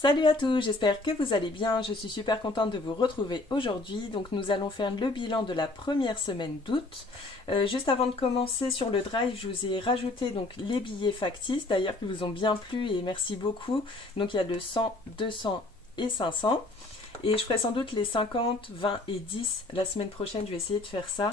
Salut à tous, j'espère que vous allez bien. Je suis super contente de vous retrouver aujourd'hui. Donc nous allons faire le bilan de la première semaine d'août. Juste avant de commencer sur le drive, je vous ai rajouté donc les billets factices, d'ailleurs qui vous ont bien plu et merci beaucoup. Donc il y a le 100, 200 et 500. Et je ferai sans doute les 50, 20 et 10 la semaine prochaine, je vais essayer de faire ça.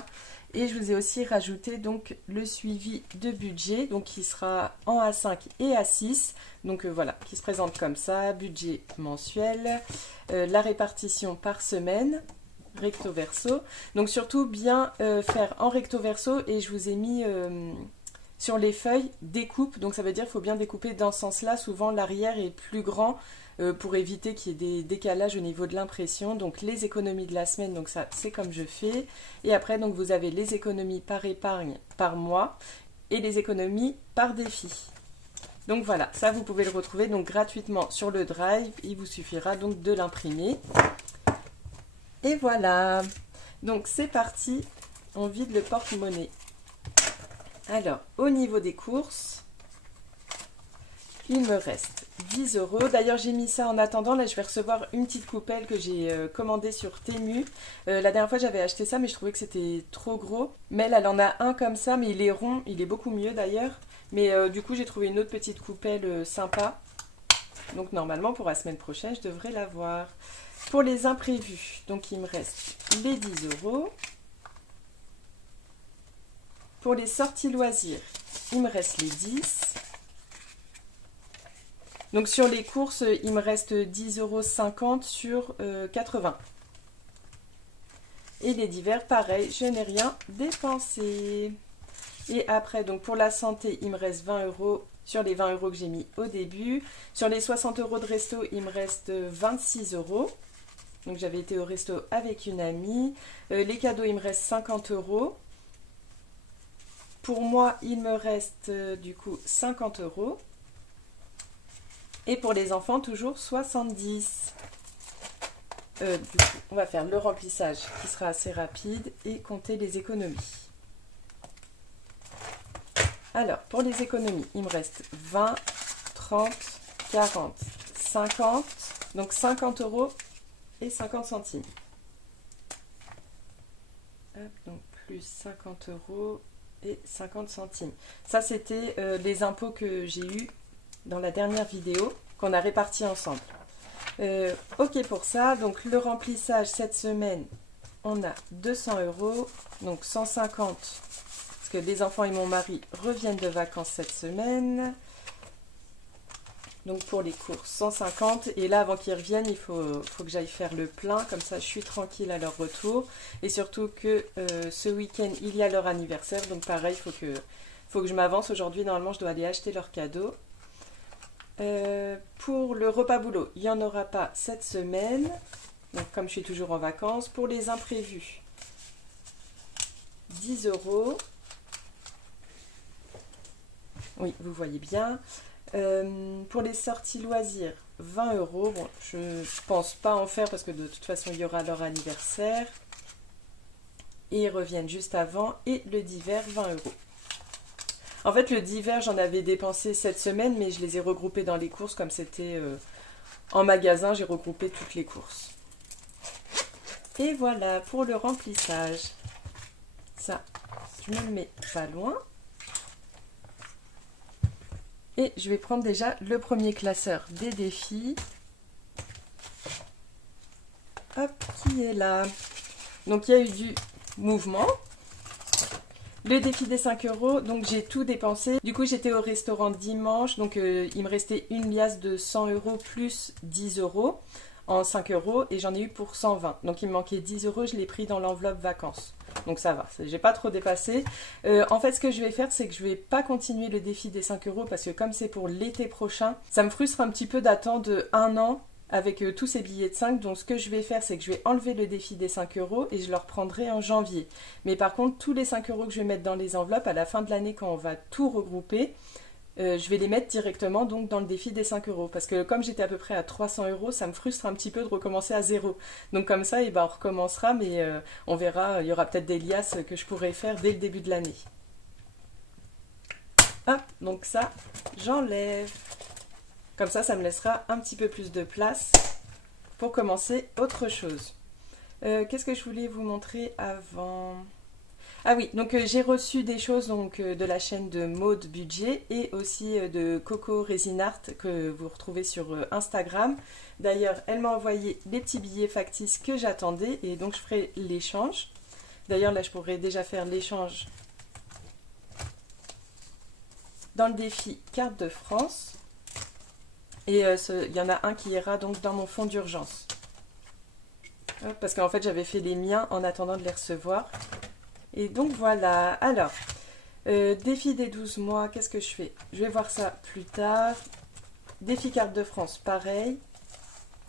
Et je vous ai aussi rajouté donc le suivi de budget, donc qui sera en A5 et A6. Donc voilà, qui se présente comme ça, budget mensuel, la répartition par semaine, recto verso. Donc surtout bien faire en recto verso et je vous ai mis sur les feuilles découpe. Donc ça veut dire qu'il faut bien découper dans ce sens-là. Souvent l'arrière est plus grand pour éviter qu'il y ait des décalages au niveau de l'impression. Donc les économies de la semaine, donc ça c'est comme je fais. Et après donc vous avez les économies par épargne par mois et les économies par défi. Donc voilà, ça vous pouvez le retrouver donc gratuitement sur le drive. Il vous suffira donc de l'imprimer. Et voilà. Donc c'est parti, on vide le porte-monnaie. Alors, au niveau des courses, il me reste 10 €. D'ailleurs, j'ai mis ça en attendant. Là, je vais recevoir une petite coupelle que j'ai commandée sur Temu. La dernière fois, j'avais acheté ça, mais je trouvais que c'était trop gros. Mel, elle en a un comme ça, mais il est rond. Il est beaucoup mieux d'ailleurs. Mais du coup, j'ai trouvé une autre petite coupelle sympa. Donc, normalement, pour la semaine prochaine, je devrais l'avoir. Pour les imprévus, donc il me reste les 10 €. Pour les sorties loisirs, il me reste les 10. Donc sur les courses, il me reste 10,50 € sur 80. Et les divers, pareil, je n'ai rien dépensé. Et après, donc pour la santé, il me reste 20 € sur les 20 € que j'ai mis au début. Sur les 60 € de resto, il me reste 26 €. Donc j'avais été au resto avec une amie. Les cadeaux, il me reste 50 €. Pour moi, il me reste du coup 50 €. Et pour les enfants, toujours 70. Du coup, on va faire le remplissage qui sera assez rapide et compter les économies. Alors, pour les économies, il me reste 20, 30, 40, 50. Donc 50 € et 50 centimes. Hop, donc plus 50 € et 50 centimes. Ça, c'était les impôts que j'ai eus dans la dernière vidéo qu'on a réparti ensemble. Ok pour ça, donc le remplissage cette semaine, on a 200 €, donc 150 parce que les enfants et mon mari reviennent de vacances cette semaine. Donc pour les courses, 150. Et là, avant qu'ils reviennent, il faut que j'aille faire le plein. Comme ça, je suis tranquille à leur retour. Et surtout que ce week-end, il y a leur anniversaire. Donc pareil, il faut que je m'avance. Aujourd'hui, normalement, je dois aller acheter leurs cadeaux. Pour le repas boulot, il n'y en aura pas cette semaine. Donc comme je suis toujours en vacances. Pour les imprévus, 10 €. Oui, vous voyez bien. Pour les sorties loisirs, 20 €. Bon, je ne pense pas en faire parce que de toute façon, il y aura leur anniversaire. Et ils reviennent juste avant. Et le divers, 20 €. En fait, le divers, j'en avais dépensé cette semaine, mais je les ai regroupés dans les courses. Comme c'était en magasin, j'ai regroupé toutes les courses. Et voilà, pour le remplissage. Ça, je me le mets pas loin. Et je vais prendre déjà le premier classeur des défis. Hop, qui est là. Donc il y a eu du mouvement. Le défi des 5 €, donc j'ai tout dépensé. Du coup j'étais au restaurant dimanche, donc il me restait une liasse de 100 € plus 10 € en 5 € et j'en ai eu pour 120. Donc il me manquait 10 €, je l'ai pris dans l'enveloppe vacances. Donc ça va, j'ai pas trop dépassé. En fait, ce que je vais faire, c'est que je vais pas continuer le défi des 5 € parce que comme c'est pour l'été prochain, ça me frustre un petit peu d'attendre un an avec tous ces billets de 5. Donc ce que je vais faire, c'est que je vais enlever le défi des 5 € et je le reprendrai en janvier. Mais par contre, tous les 5 € que je vais mettre dans les enveloppes, à la fin de l'année, quand on va tout regrouper, je vais les mettre directement donc dans le défi des 5 € parce que comme j'étais à peu près à 300 €, ça me frustre un petit peu de recommencer à zéro. Donc comme ça, on recommencera, mais on verra, il y aura peut-être des liasses que je pourrai faire dès le début de l'année. Hop, donc ça, j'enlève. Comme ça me laissera un petit peu plus de place pour commencer autre chose. Qu'est-ce que je voulais vous montrer avant? Ah oui, donc j'ai reçu des choses donc, de la chaîne de Maud Budget et aussi de Coco Resin Art que vous retrouvez sur Instagram. D'ailleurs, elle m'a envoyé les petits billets factices que j'attendais et donc je ferai l'échange. D'ailleurs, là, je pourrais déjà faire l'échange dans le défi Carte de France. Et il y en a un qui ira donc dans mon fonds d'urgence. Parce qu'en fait, j'avais fait les miens en attendant de les recevoir. Et donc voilà, alors, défi des 12 mois, qu'est-ce que je fais? Je vais voir ça plus tard. Défi Carte de France, pareil.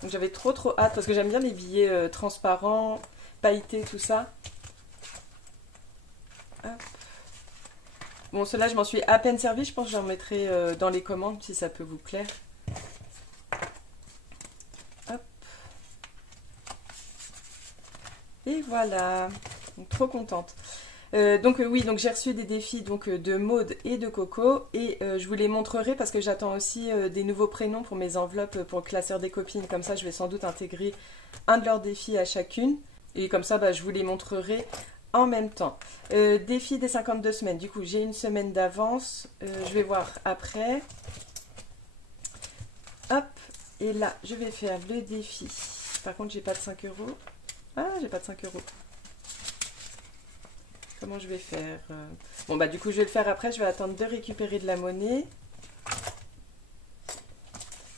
Donc j'avais trop hâte, parce que j'aime bien les billets transparents, pailletés, tout ça. Hop. Bon, ceux-là, je m'en suis à peine servi, je pense que j'en mettrai dans les commandes si ça peut vous plaire. Hop. Et voilà, donc, trop contente. Oui, donc j'ai reçu des défis donc, de Maud et de Coco et je vous les montrerai parce que j'attends aussi des nouveaux prénoms pour mes enveloppes pour le classeur des copines. Comme ça, je vais sans doute intégrer un de leurs défis à chacune et comme ça, bah, je vous les montrerai en même temps. Défi des 52 semaines, du coup, j'ai une semaine d'avance. Je vais voir après. Hop, et là, je vais faire le défi. Par contre, j'ai pas de 5 euros. Ah, j'ai pas de 5 euros. Comment je vais faire? Bon, bah du coup, je vais le faire après. Je vais attendre de récupérer de la monnaie.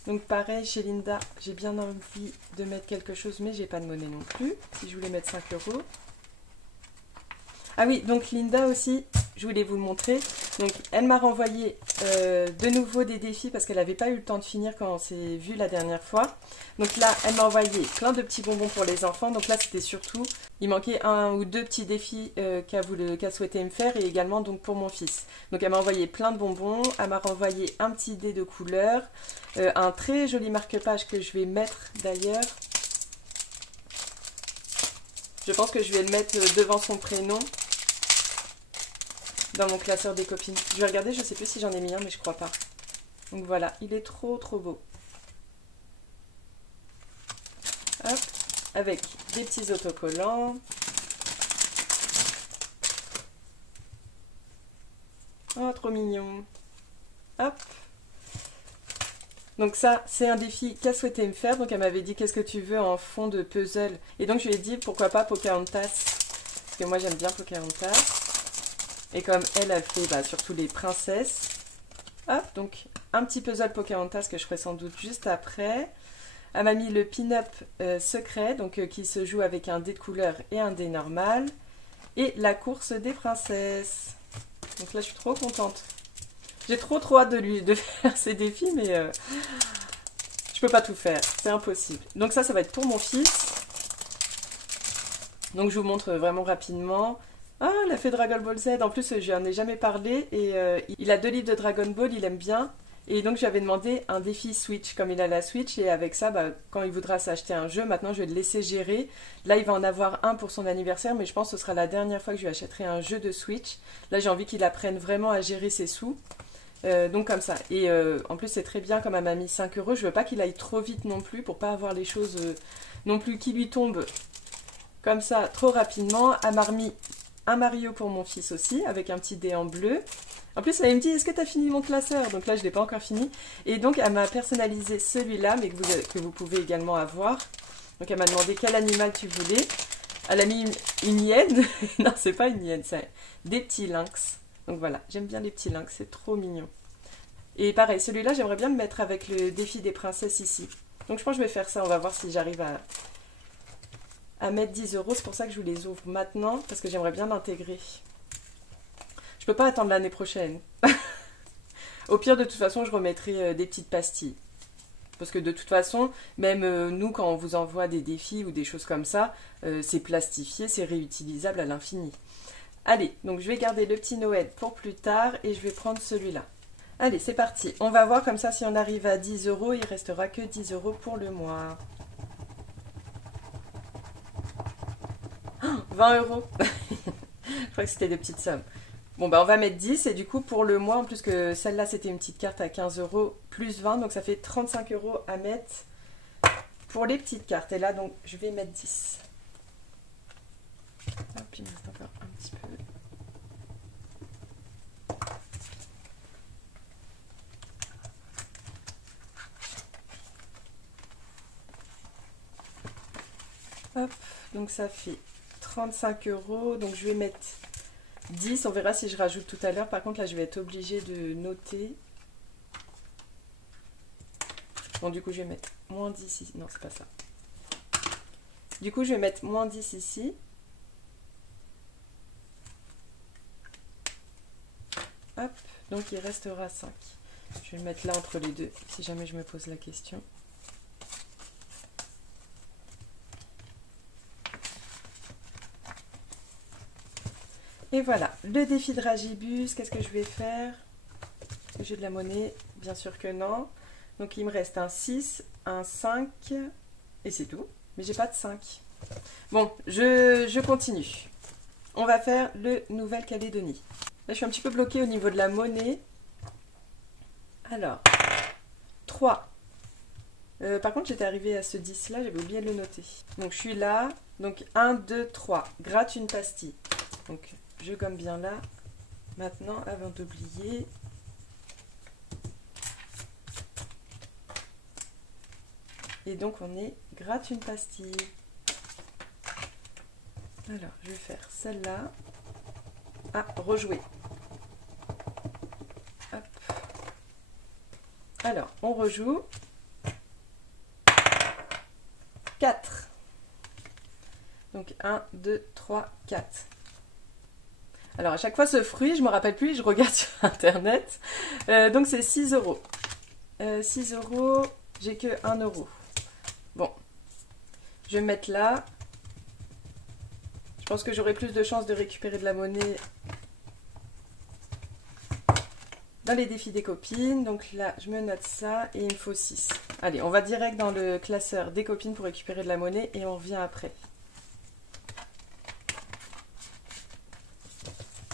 Donc, pareil, chez Linda, j'ai bien envie de mettre quelque chose, mais j'ai pas de monnaie non plus. Si je voulais mettre 5 euros. Ah oui, donc Linda aussi, je voulais vous le montrer. Donc, elle m'a renvoyé de nouveau des défis parce qu'elle n'avait pas eu le temps de finir quand on s'est vu la dernière fois. Donc là, elle m'a envoyé plein de petits bonbons pour les enfants. Donc là, c'était surtout, il manquait un ou deux petits défis qu'elle souhaitait me faire et également donc pour mon fils. Donc elle m'a envoyé plein de bonbons. Elle m'a renvoyé un petit dé de couleur, un très joli marque-page que je vais mettre d'ailleurs. Je pense que je vais le mettre devant son prénom. Dans mon classeur des copines. Je vais regarder, je sais plus si j'en ai mis un, mais je crois pas. Donc voilà, il est trop beau. Hop, avec des petits autocollants. Oh, trop mignon. Hop. Donc ça, c'est un défi qu'elle souhaitait me faire. Donc elle m'avait dit, qu'est-ce que tu veux en fond de puzzle? Et donc je lui ai dit, pourquoi pas Pocahontas? Parce que moi j'aime bien Pocahontas. Et comme elle fait bah, surtout les princesses. Hop, donc un petit puzzle Pocahontas que je ferai sans doute juste après. Elle m'a mis le pin-up secret, donc qui se joue avec un dé de couleur et un dé normal. Et la course des princesses. Donc là, je suis trop contente. J'ai trop hâte de faire ces défis, mais je peux pas tout faire. C'est impossible. Donc ça va être pour mon fils. Donc je vous montre vraiment rapidement. Ah, la fée Dragon Ball Z, en plus je n'en ai jamais parlé et il a 2 livres de Dragon Ball, il aime bien. Et donc j'avais demandé un défi Switch, comme il a la Switch, et avec ça, bah, quand il voudra s'acheter un jeu, maintenant je vais le laisser gérer. Là il va en avoir un pour son anniversaire, mais je pense que ce sera la dernière fois que je lui achèterai un jeu de Switch. Là j'ai envie qu'il apprenne vraiment à gérer ses sous. Donc comme ça. Et en plus c'est très bien, comme elle m'a mis 5 euros, je veux pas qu'il aille trop vite non plus, pour pas avoir les choses non plus qui lui tombent comme ça trop rapidement. Elle m'a remis un Mario pour mon fils aussi, avec un petit dé en bleu. En plus, elle me dit, est-ce que tu as fini mon classeur? Donc là, je ne l'ai pas encore fini. Et donc, elle m'a personnalisé celui-là, mais que vous pouvez également avoir. Donc, elle m'a demandé quel animal tu voulais. Elle a mis une hyène. Non, c'est pas une hyène, c'est des petits lynx. Donc voilà, j'aime bien les petits lynx, c'est trop mignon. Et pareil, celui-là, j'aimerais bien le mettre avec le défi des princesses ici. Donc, je pense que je vais faire ça. On va voir si j'arrive à mettre 10 euros. C'est pour ça que je vous les ouvre maintenant, parce que j'aimerais bien l'intégrer. Je peux pas attendre l'année prochaine. Au pire, de toute façon, je remettrai des petites pastilles. Parce que de toute façon, même nous, quand on vous envoie des défis ou des choses comme ça, c'est plastifié, c'est réutilisable à l'infini. Allez, donc je vais garder le petit Noël pour plus tard et je vais prendre celui-là. Allez, c'est parti. On va voir comme ça, si on arrive à 10 euros, il restera que 10 euros pour le mois. 20 euros. Je crois que c'était des petites sommes. Bon, bah on va mettre 10 et du coup pour le mois, en plus que celle-là c'était une petite carte à 15 € plus 20, donc ça fait 35 € à mettre pour les petites cartes. Et là donc je vais mettre 10. Hop, il me reste encore un petit peu. Hop, donc ça fait 35 €, donc je vais mettre 10, on verra si je rajoute tout à l'heure. Par contre là je vais être obligée de noter. Bon du coup je vais mettre moins 10 ici, non c'est pas ça. Du coup je vais mettre moins 10 ici. Hop, donc il restera 5. Je vais le mettre là entre les deux, si jamais je me pose la question. Et voilà, le défi de Dragibus, qu'est-ce que je vais faire? J'ai de la monnaie? Bien sûr que non. Donc il me reste un 6, un 5, et c'est tout. Mais j'ai pas de 5. Bon, je continue. On va faire le Nouvelle-Calédonie. Là, je suis un petit peu bloquée au niveau de la monnaie. Alors, 3. Par contre, j'étais arrivée à ce 10 là, j'avais oublié de le noter. Donc je suis là. Donc 1, 2, 3. Gratte une pastille. Donc je gomme bien là. Maintenant, avant d'oublier, et donc on est gratte une pastille. Alors je vais faire celle-là. Ah, rejouer. Hop. Alors on rejoue. 4. Donc 1, 2, 3, 4. Alors à chaque fois ce fruit, je me rappelle plus, je regarde sur internet. Donc c'est 6 €. 6 €, j'ai que 1 €. Bon, je vais me mettre là. Je pense que j'aurai plus de chances de récupérer de la monnaie dans les défis des copines. Donc là, je me note ça et il me faut 6. Allez, on va direct dans le classeur des copines pour récupérer de la monnaie et on revient après.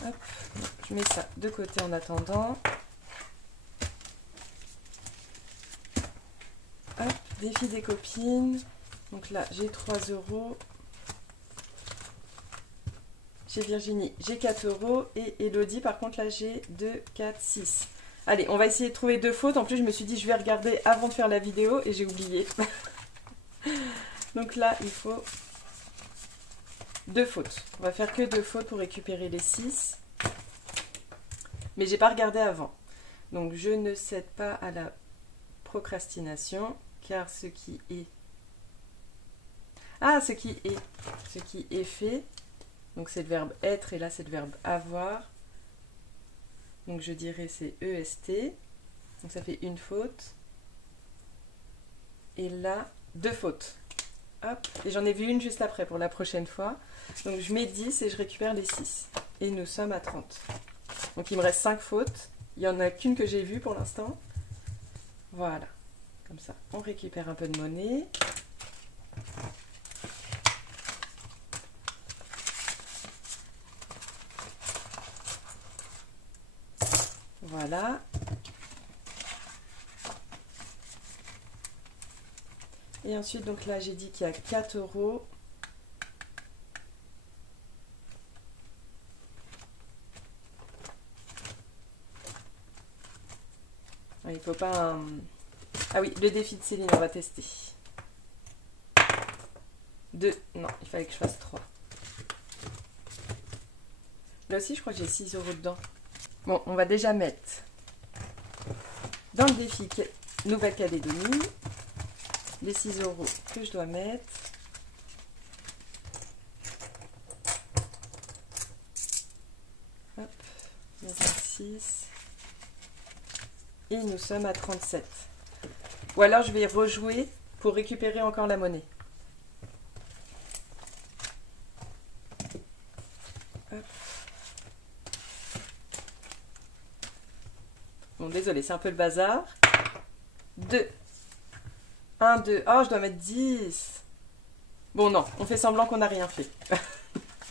Hop, je mets ça de côté en attendant. Hop, défi des copines. Donc là, j'ai 3 €. J'ai Virginie, j'ai 4 € et Elodie, par contre, là, j'ai 2, 4, 6. Allez, on va essayer de trouver 2 fautes. En plus, je me suis dit, je vais regarder avant de faire la vidéo et j'ai oublié. Donc là, il faut 2 fautes. On va faire que 2 fautes pour récupérer les 6. Mais j'ai pas regardé avant. Donc, je ne cède pas à la procrastination, car ce qui est... Ah, ce qui est fait... Donc c'est le verbe être et là c'est le verbe avoir. Donc je dirais c'est EST. Donc ça fait une faute. Et là, 2 fautes. Hop. Et j'en ai vu une juste après pour la prochaine fois. Donc je mets 10 et je récupère les 6. Et nous sommes à 30. Donc il me reste 5 fautes. Il n'y en a qu'une que j'ai vue pour l'instant. Voilà. Comme ça, on récupère un peu de monnaie. Voilà. Et ensuite, donc là, j'ai dit qu'il y a 4 €. Il ne faut pas un... Ah oui, le défi de Céline, on va tester. 2. Non, il fallait que je fasse 3. Là aussi, je crois que j'ai 6 € dedans. Bon, on va déjà mettre dans le défi Nouvelle-Calédonie les 6 € que je dois mettre. Hop, 6. Et nous sommes à 37. Ou alors je vais rejouer pour récupérer encore la monnaie. Hop. Bon, désolé, c'est un peu le bazar. 2. 1, 2. Oh, je dois mettre 10. Bon, non, on fait semblant qu'on n'a rien fait.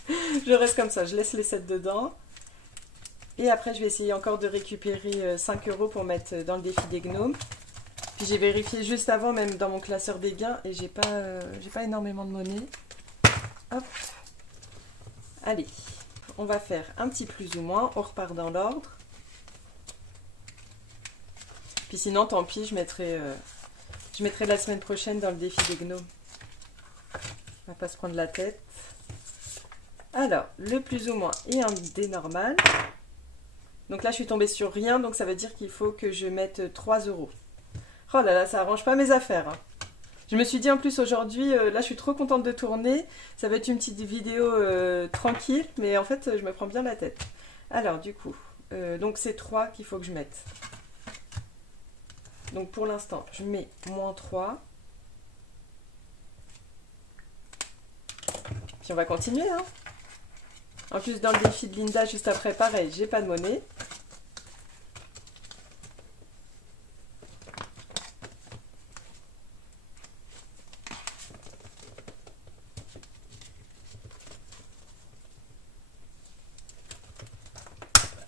Je reste comme ça, je laisse les 7 dedans. Et après, je vais essayer encore de récupérer 5 € pour mettre dans le défi des gnomes. Puis j'ai vérifié juste avant, même dans mon classeur des gains, et j'ai pas énormément de monnaie. Hop. Allez, on va faire un petit plus ou moins, on repart dans l'ordre. Puis sinon, tant pis, je mettrai la semaine prochaine dans le défi des gnomes. On va pas se prendre la tête. Alors, le plus ou moins et un dé normal. Donc là, je suis tombée sur rien, donc ça veut dire qu'il faut que je mette 3 €. Oh là là, ça arrange pas mes affaires. Hein. Je me suis dit en plus aujourd'hui, là je suis trop contente de tourner. Ça va être une petite vidéo tranquille, mais en fait je me prends bien la tête. Alors du coup, donc c'est 3 qu'il faut que je mette. Donc pour l'instant, je mets -3. Puis on va continuer. Hein. En plus dans le défi de Linda, juste après, pareil, j'ai pas de monnaie.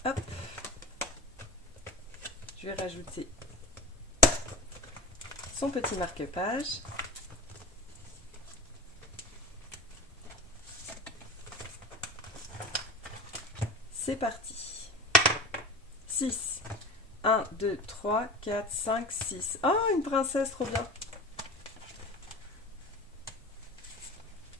Hop. Je vais rajouter son petit marque-page. C'est parti. 6. 1, 2, 3, 4, 5, 6. Oh, une princesse, trop bien.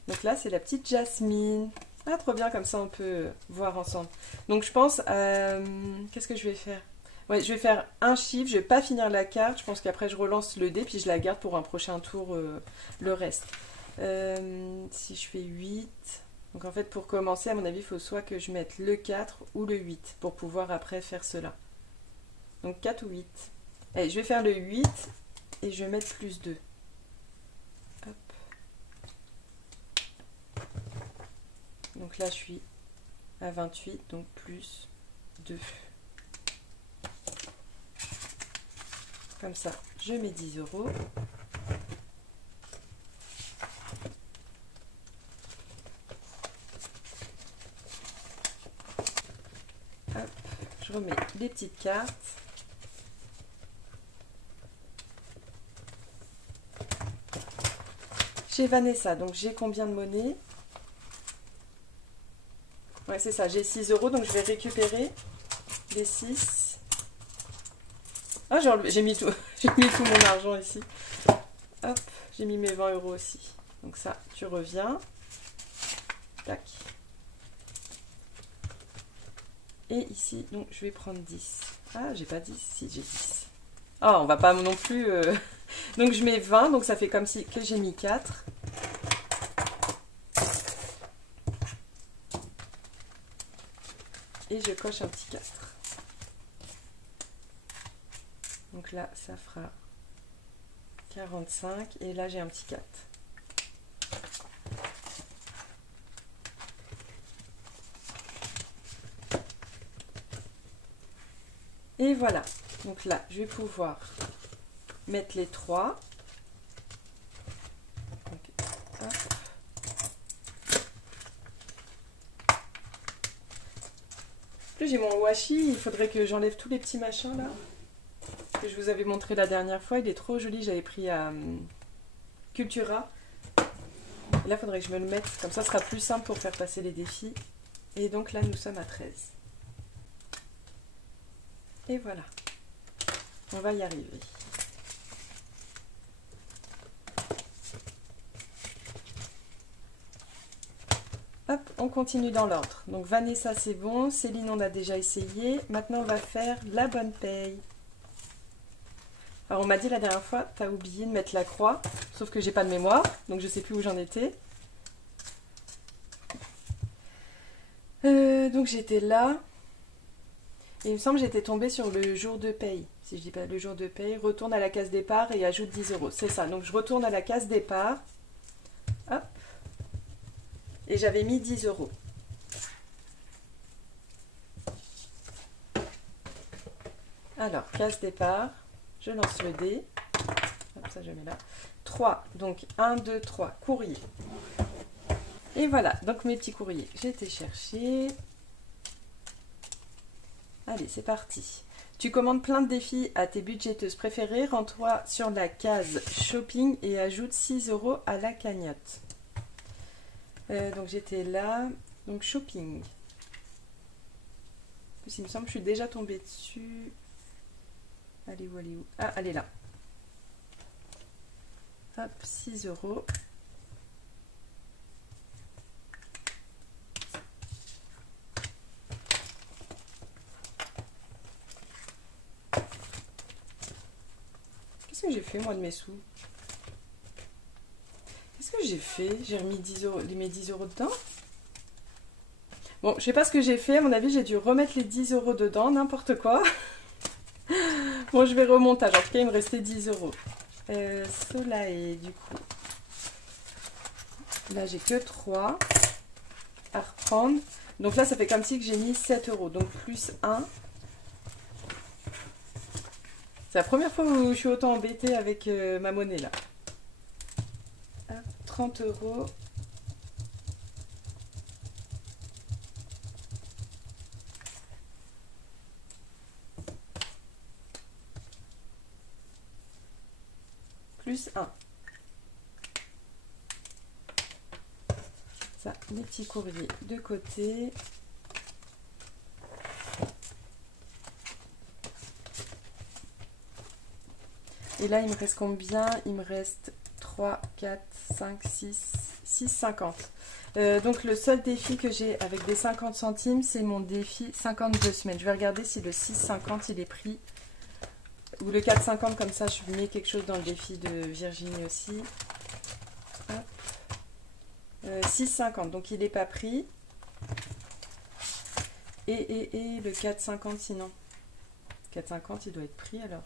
Donc là, c'est la petite Jasmine. Ah, trop bien, comme ça on peut voir ensemble. Donc je pense, qu'est-ce que je vais faire? Ouais, je vais faire un chiffre, je vais pas finir la carte. Je pense qu'après je relance le dé, puis je la garde pour un prochain tour, le reste. Si je fais 8... Donc en fait, pour commencer, à mon avis, il faut soit que je mette le 4 ou le 8 pour pouvoir après faire cela. Donc 4 ou 8. Allez, je vais faire le 8 et je vais mettre plus 2. Hop. Donc là, je suis à 28, donc plus 2. Comme ça, je mets 10 €. Hop, je remets les petites cartes. Chez Vanessa, donc j'ai combien de monnaie? Ouais, c'est ça, j'ai 6 €, donc je vais récupérer les 6. Ah, j'ai mis tout, j'ai mis tout mon argent ici. Hop, j'ai mis mes 20 € aussi. Donc ça, tu reviens. Tac. Et ici, donc je vais prendre 10. Ah, j'ai pas 10, si j'ai 10. Ah, on va pas non plus... Donc je mets 20, donc ça fait comme si que j'ai mis 4. Et je coche un petit 4. Donc là, ça fera 45. Et là, j'ai un petit 4. Et voilà. Donc là, je vais pouvoir mettre les 3. Donc, hop. En plus, j'ai mon washi. Il faudrait que j'enlève tous les petits machins là. Que je vous avais montré la dernière fois. Il est trop joli. J'avais pris à Cultura. Et là, il faudrait que je me le mette. Comme ça, ce sera plus simple pour faire passer les défis. Et donc là, nous sommes à 13. Et voilà. On va y arriver. Hop, on continue dans l'ordre. Donc Vanessa, c'est bon. Céline, on a déjà essayé. Maintenant, on va faire la bonne paye. Alors, on m'a dit la dernière fois, tu as oublié de mettre la croix. Sauf que j'ai pas de mémoire. Donc, je sais plus où j'en étais. Donc, j'étais là. Et il me semble que j'étais tombée sur le jour de paye. Si je dis pas le jour de paye, retourne à la case départ et ajoute 10 €. C'est ça. Donc, je retourne à la case départ. Hop. Et j'avais mis 10 €. Alors, case départ. Je lance le dé. Hop, ça, je mets là. 3. Donc, 1, 2, 3. Courrier. Et voilà. Donc, mes petits courriers. J'ai été chercher. Allez, c'est parti. Tu commandes plein de défis à tes budgéteuses préférées. Rends-toi sur la case shopping et ajoute 6 € à la cagnotte. Donc j'étais là. Donc shopping. Il me semble que je suis déjà tombée dessus. Elle est où, elle est où? Ah, elle est là. Hop, 6 €. Qu'est-ce que j'ai fait moi de mes sous? Qu'est-ce que j'ai fait? J'ai remis 10 €, mes 10 € dedans. Bon, je sais pas ce que j'ai fait. À mon avis, j'ai dû remettre les 10 € dedans, n'importe quoi. Bon, je vais remontage. En tout cas, il me restait 10 €. Soleil, du coup. Là, j'ai que 3 à reprendre. Donc là, ça fait comme si que j'ai mis 7 €. Donc plus 1. C'est la première fois où je suis autant embêtée avec ma monnaie, là. Hop, 30 €. Plus 1. Ça, les petits courriers de côté. Et là, il me reste combien? Il me reste 3, 4, 5, 6, 50. Donc le seul défi que j'ai avec des 50 centimes, c'est mon défi 52 semaines. Je vais regarder si le 6,50 il est pris. Ou le 4,50, comme ça je mets quelque chose dans le défi de Virginie aussi. 6,50, donc il n'est pas pris. Et le 4,50 sinon. 4,50 il doit être pris alors.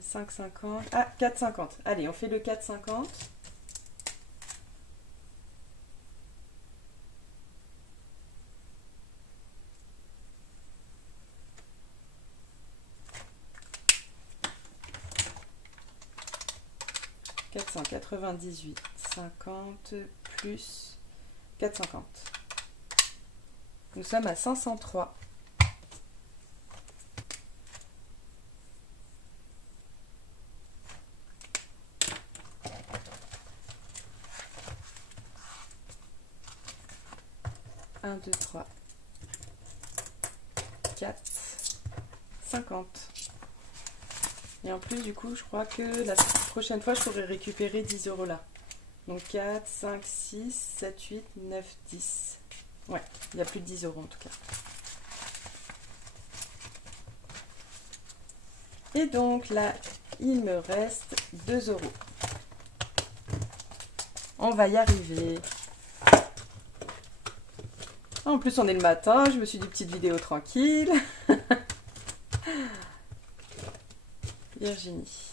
5,50. Ah, 4,50. Allez, on fait le 4,50. « 498,50 plus 4,50. Nous sommes à 503. Un, 2, 3, 4, 50. Et en plus, du coup, je crois que la prochaine fois, je pourrais récupérer 10 € là. Donc 4, 5, 6, 7, 8, 9, 10. Ouais, il y a plus de 10 € en tout cas. Et donc là, il me reste 2 €. On va y arriver. En plus, on est le matin, je me suis dit petite vidéo tranquille. Virginie.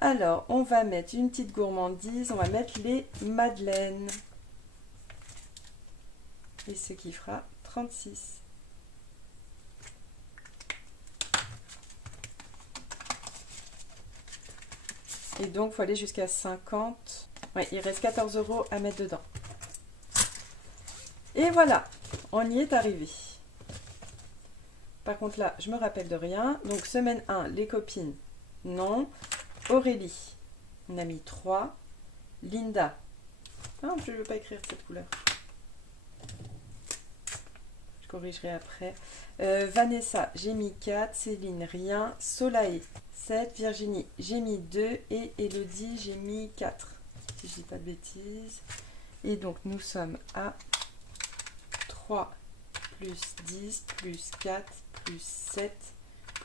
Alors, on va mettre une petite gourmandise, on va mettre les madeleines. Et ce qui fera 36. Et donc, il faut aller jusqu'à 50. Ouais, il reste 14 € à mettre dedans. Et voilà, on y est arrivé. Par contre là, je me rappelle de rien. Donc semaine 1, les copines, non. Aurélie, on a mis 3. Linda, ah, je ne veux pas écrire cette couleur. Je corrigerai après. Vanessa, j'ai mis 4. Céline, rien. Soleil, 7. Virginie, j'ai mis 2. Et Elodie, j'ai mis 4. Si je dis pas de bêtises. Et donc nous sommes à 3 plus 10 plus 4 plus 7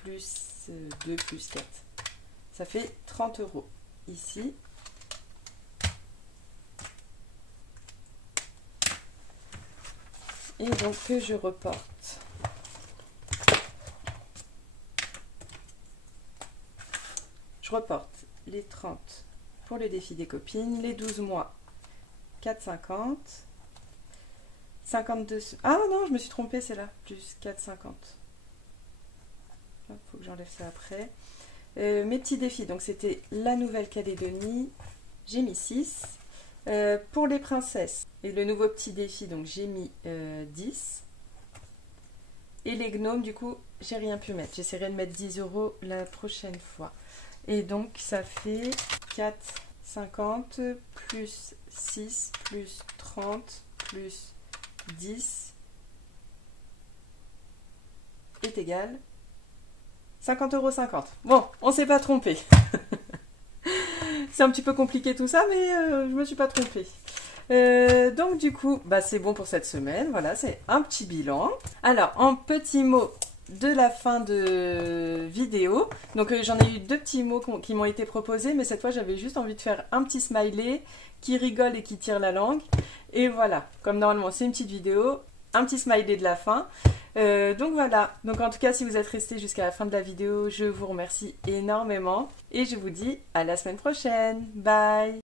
plus 2 plus 4. Ça fait 30 € ici. Et donc que je reporte. Je reporte les 30 pour le défi des copines, les 12 mois 4,50. 52. Ah non, je me suis trompée, c'est là. Plus 4,50. Il faut que j'enlève ça après. Mes petits défis, donc c'était la Nouvelle-Calédonie. J'ai mis 6. Pour les princesses et le nouveau petit défi, donc j'ai mis 10. Et les gnomes, du coup, j'ai rien pu mettre. J'essaierai de mettre 10 € la prochaine fois. Et donc, ça fait 4,50 plus 6 plus 30 plus 10 est égal 50,50 €. Bon, on s'est pas trompé. C'est un petit peu compliqué tout ça, mais je me suis pas trompée. Donc du coup, bah, c'est bon pour cette semaine. Voilà, c'est un petit bilan. Alors, en petits mots de la fin de vidéo. Donc j'en ai eu 2 petits mots qui m'ont été proposés, mais cette fois j'avais juste envie de faire un petit smiley qui rigole et qui tire la langue. Et voilà, comme normalement c'est une petite vidéo, un petit smiley de la fin. Donc voilà, donc en tout cas si vous êtes restés jusqu'à la fin de la vidéo, je vous remercie énormément et je vous dis à la semaine prochaine. Bye!